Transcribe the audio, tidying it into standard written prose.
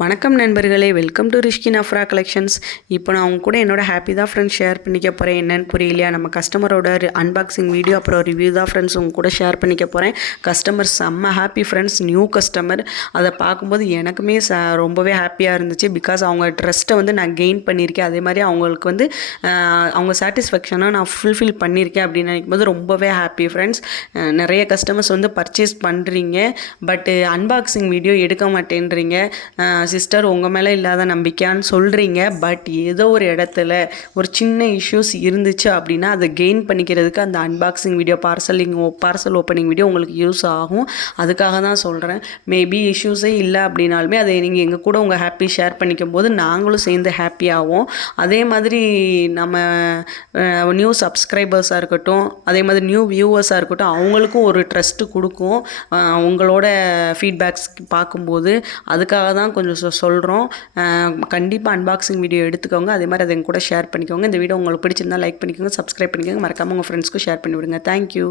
வணக்கம் நண்பர்களே, welcome to ரிஷ்கின் Afra collections. இப்போ நான் அவங்க கூட என்னோட ஹாப்பி தான் ஃப்ரெண்ட்ஸ் ஷேர் பண்ணிக்க போகிறேன். என்னென்னு புரியலையா, நம்ம கஸ்டமரோட அன்பாக்சிங் வீடியோ அப்புறம் ரிவ்யூ தான் ஃப்ரெண்ட்ஸ் உங்க கூட ஷேர் பண்ணிக்க போகிறேன். கஸ்டமர் செம்ம ஹாப்பி ஃப்ரெண்ட்ஸ், நியூ கஸ்டமர். அதை பார்க்கும்போது எனக்குமே ரொம்பவே ஹாப்பியாக இருந்துச்சு. பிகாஸ் அவங்க ட்ரஸ்ட்டை வந்து நான் கெயின் பண்ணியிருக்கேன். அதே மாதிரி அவங்களுக்கு வந்து அவங்க சாட்டிஸ்ஃபேக்ஷனாக நான் ஃபுல்ஃபில் பண்ணியிருக்கேன் அப்படின்னு நினைக்கும் போது ரொம்பவே ஹாப்பி ஃப்ரெண்ட்ஸ். நிறைய கஸ்டமர்ஸ் வந்து பர்ச்சேஸ் பண்ணுறீங்க, பட்டு அன்பாக்சிங் வீடியோ எடுக்க மாட்டேன்றீங்க. சிஸ்டர் உங்கள் மேலே இல்லாத நம்பிக்கையான்னு சொல்கிறீங்க. பட் ஏதோ ஒரு இடத்துல ஒரு சின்ன இஷ்யூஸ் இருந்துச்சு அப்படின்னா அதை கெயின் பண்ணிக்கிறதுக்கு அந்த unboxing video, parcel opening video உங்களுக்கு யூஸ் ஆகும். அதுக்காக தான் சொல்கிறேன். மேபி இஷ்யூஸே இல்லை அப்படின்னாலுமே அதை நீங்கள் எங்கள் கூட உங்கள் ஹாப்பி ஷேர் பண்ணிக்கும் போது நாங்களும் சேர்ந்து ஹாப்பியாகவும், அதே மாதிரி நம்ம நியூ சப்ஸ்கிரைபர்ஸாக இருக்கட்டும், அதே மாதிரி நியூ வியூவர்ஸாக இருக்கட்டும், அவங்களுக்கும் ஒரு ட்ரஸ்ட்டு கொடுக்கும் உங்களோட ஃபீட்பேக்ஸ் பார்க்கும்போது. அதுக்காக தான் கொஞ்சம் சொல்கிறோம். கண்டிப்பாக அன்பாக்சிங் வீடியோ எடுத்துக்கோங்க. அதே மாதிரி அதை எங்க கூட ஷேர் பண்ணிக்கோங்க. இந்த வீடியோ உங்களுக்கு பிடிச்சிருந்தா லைக் பண்ணிக்கோங்க, சப்ஸ்கிரைப் பண்ணிக்கோங்க. மறக்காமல் உங்கள் ஃப்ரெண்ட்ஸ்க்கும் ஷேர் பண்ணிவிடுங்க. தேங்க்யூ.